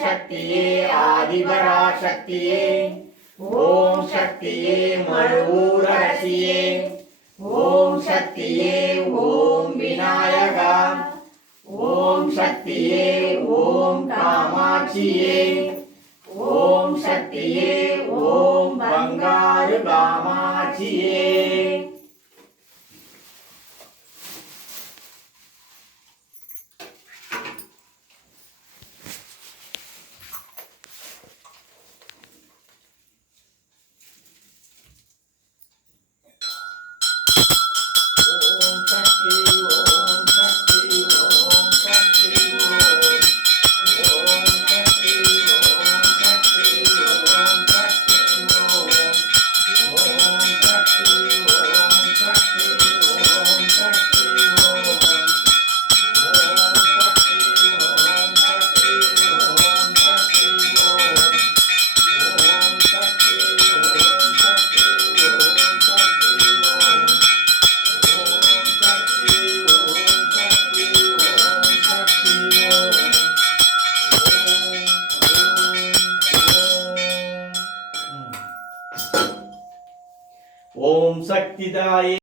சக்தியே ஆதிபராசக்தியே ஓம் சக்தியே மழுவூர் அரசியே ஓம் சக்தியே ஓம் விநாயகா ஓம் சக்தியே ஓம் காமாட்சியே ஓம் சக்தியே ஓம் பங்காரு காமாட்சியே. ஓம் சக்திதாயே